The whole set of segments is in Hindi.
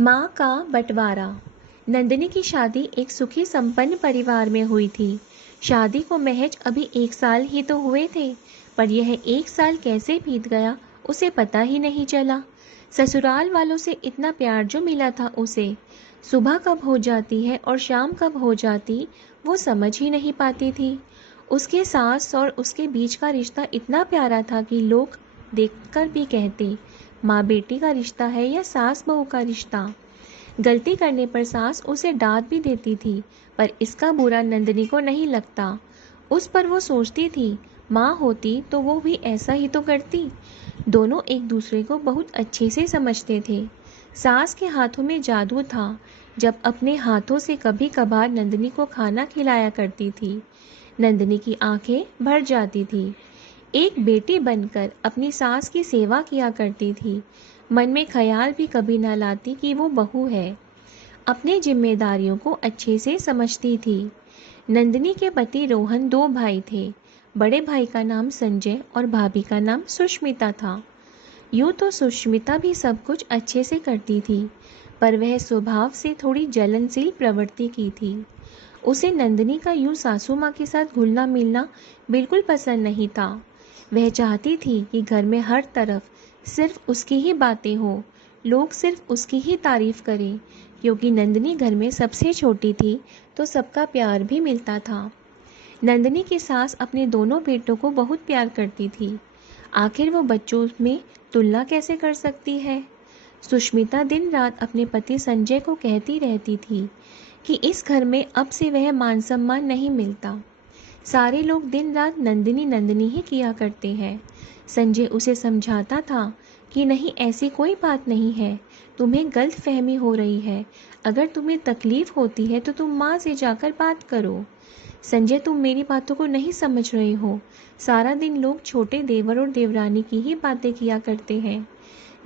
माँ का बंटवारा। नंदिनी की शादी एक सुखी संपन्न परिवार में हुई थी। शादी को महज अभी 1 साल ही तो हुए थे, पर यह 1 साल कैसे बीत गया उसे पता ही नहीं चला। ससुराल वालों से इतना प्यार जो मिला था उसे, सुबह कब हो जाती है और शाम कब हो जाती वो समझ ही नहीं पाती थी। उसके सास और उसके बीच का रिश्ता इतना प्यारा था कि लोग देखकर भी कहते, माँ बेटी का रिश्ता है या सास बहू का रिश्ता। गलती करने पर सास उसे डांट भी देती थी, पर इसका बुरा नंदिनी को नहीं लगता। उस पर वो सोचती थी, माँ होती तो वो भी ऐसा ही तो करती। दोनों एक दूसरे को बहुत अच्छे से समझते थे। सास के हाथों में जादू था। जब अपने हाथों से कभी कभार नंदिनी को खाना खिलाया करती थी, नंदिनी की आंखें भर जाती थी। एक बेटी बनकर अपनी सास की सेवा किया करती थी। मन में ख्याल भी कभी न लाती कि वो बहू है। अपनी जिम्मेदारियों को अच्छे से समझती थी। नंदिनी के पति रोहन 2 भाई थे। बड़े भाई का नाम संजय और भाभी का नाम सुष्मिता था। यूँ तो सुष्मिता भी सब कुछ अच्छे से करती थी, पर वह स्वभाव से थोड़ी जलनशील प्रवृत्ति की थी। उसे नंदिनी का यूँ सासू माँ के साथ घुलना मिलना बिल्कुल पसंद नहीं था। वह चाहती थी कि घर में हर तरफ सिर्फ उसकी ही बातें हों, लोग सिर्फ उसकी ही तारीफ करें। क्योंकि नंदिनी घर में सबसे छोटी थी तो सबका प्यार भी मिलता था। नंदिनी की सास अपने दोनों बेटों को बहुत प्यार करती थी। आखिर वो बच्चों में तुलना कैसे कर सकती है। सुष्मिता दिन रात अपने पति संजय को कहती रहती थी कि इस घर में अब से वह मान सम्मान नहीं मिलता। सारे लोग दिन रात नंदिनी नंदिनी ही किया करते हैं। संजय उसे समझाता था कि नहीं, ऐसी कोई बात नहीं है, तुम्हें गलत फहमी हो रही है। अगर तुम्हें तकलीफ होती है तो तुम माँ से जाकर बात करो। संजय, तुम मेरी बातों को नहीं समझ रहे हो। सारा दिन लोग छोटे देवर और देवरानी की ही बातें किया करते हैं,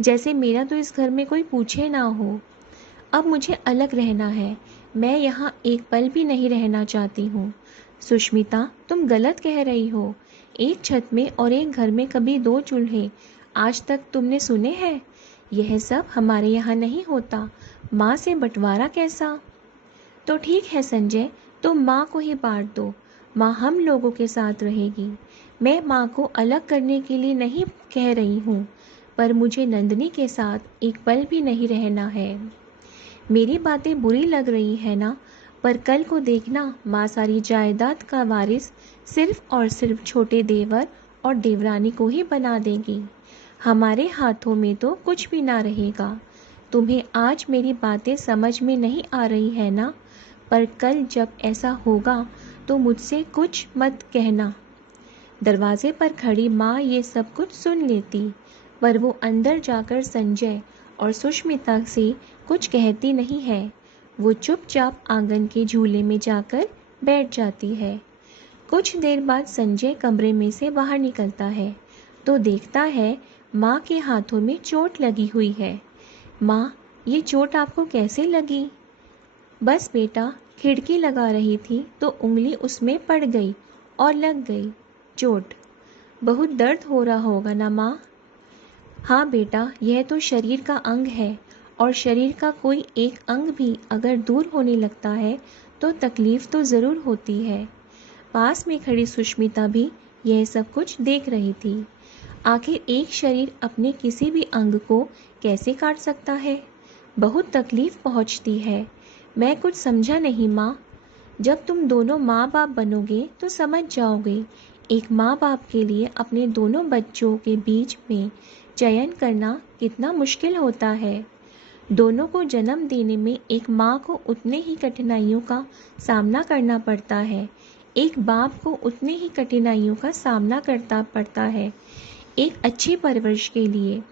जैसे मेरा तो इस घर में कोई पूछे ना हो। अब मुझे अलग रहना है, मैं यहाँ एक पल भी नहीं रहना चाहती हूँ। सुष्मिता, तुम गलत कह रही हो। एक छत में और एक घर में कभी 2 चूल्हे आज तक तुमने सुने हैं? यह सब हमारे यहाँ नहीं होता। माँ से बंटवारा कैसा? तो ठीक है संजय, तुम माँ को ही बांट दो। माँ हम लोगों के साथ रहेगी। मैं माँ को अलग करने के लिए नहीं कह रही हूँ, पर मुझे नंदिनी के साथ एक पल भी नहीं रहना है। मेरी बातें बुरी लग रही है ना? पर कल को देखना, माँ सारी जायदाद का वारिस सिर्फ और सिर्फ छोटे देवर और देवरानी को ही बना देगी। हमारे हाथों में तो कुछ भी ना रहेगा। तुम्हें आज मेरी बातें समझ में नहीं आ रही है ना? पर कल जब ऐसा होगा तो मुझसे कुछ मत कहना। दरवाजे पर खड़ी माँ ये सब कुछ सुन लेती, पर वो अंदर जाकर संजय और सुष्मिता से कुछ कहती नहीं है। वो चुपचाप आंगन के झूले में जाकर बैठ जाती है। कुछ देर बाद संजय कमरे में से बाहर निकलता है तो देखता है माँ के हाथों में चोट लगी हुई है। माँ, ये चोट आपको कैसे लगी? बस बेटा, खिड़की लगा रही थी तो उंगली उसमें पड़ गई और लग गई चोट। बहुत दर्द हो रहा होगा ना माँ? हाँ बेटा, यह तो शरीर का अंग है, और शरीर का कोई एक अंग भी अगर दूर होने लगता है तो तकलीफ तो ज़रूर होती है। पास में खड़ी सुष्मिता भी यह सब कुछ देख रही थी। आखिर एक शरीर अपने किसी भी अंग को कैसे काट सकता है? बहुत तकलीफ पहुंचती है। मैं कुछ समझा नहीं माँ। जब तुम दोनों माँ बाप बनोगे तो समझ जाओगे। एक माँ बाप के लिए अपने दोनों बच्चों के बीच में चयन करना कितना मुश्किल होता है। दोनों को जन्म देने में एक माँ को उतने ही कठिनाइयों का सामना करना पड़ता है, एक बाप को उतनी ही कठिनाइयों का सामना करता पड़ता है एक अच्छी परवरिश के लिए।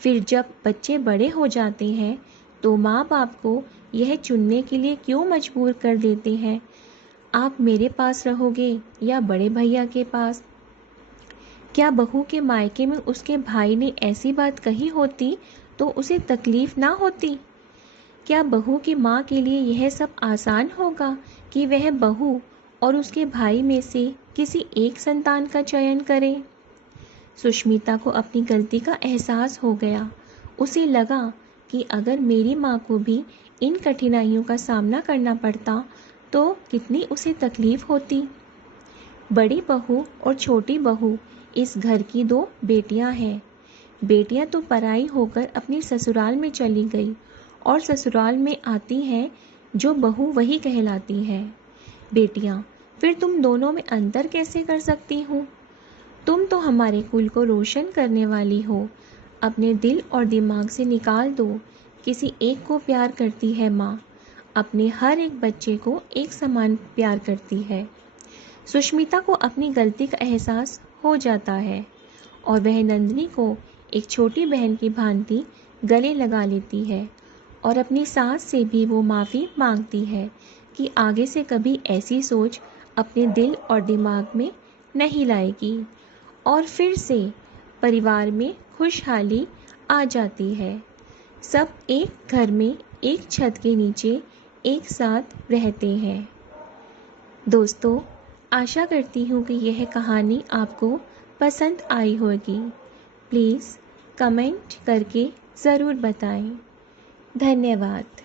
फिर जब बच्चे बड़े हो जाते हैं तो माँ बाप को यह चुनने के लिए क्यों मजबूर कर देते हैं, आप मेरे पास रहोगे या बड़े भैया के पास? क्या बहू के मायके में उसके भाई ने ऐसी बात कही होती तो उसे तकलीफ ना होती? क्या बहू की माँ के लिए यह सब आसान होगा कि वह बहू और उसके भाई में से किसी एक संतान का चयन करे? सुष्मिता को अपनी गलती का एहसास हो गया। उसे लगा कि अगर मेरी माँ को भी इन कठिनाइयों का सामना करना पड़ता तो कितनी उसे तकलीफ होती। बड़ी बहू और छोटी बहू इस घर की दो बेटियां हैं। बेटियां तो पराई होकर अपनी ससुराल में चली गई और ससुराल में आती हैं जो बहू वही कहलाती है। बेटियां, फिर तुम दोनों में अंतर कैसे कर सकती हूँ? तुम तो हमारे कुल को रोशन करने वाली हो। अपने दिल और दिमाग से निकाल दो। किसी एक को प्यार करती है माँ, अपने हर एक बच्चे को एक समान प्यार करती है। सुष्मिता को अपनी गलती का एहसास हो जाता है और वह नंदिनी को एक छोटी बहन की भांति गले लगा लेती है और अपनी सास से भी वो माफ़ी मांगती है कि आगे से कभी ऐसी सोच अपने दिल और दिमाग में नहीं लाएगी। और फिर से परिवार में खुशहाली आ जाती है। सब एक घर में एक छत के नीचे एक साथ रहते हैं। दोस्तों, आशा करती हूँ कि यह कहानी आपको पसंद आई होगी। प्लीज़ कमेंट करके ज़रूर बताएं। धन्यवाद।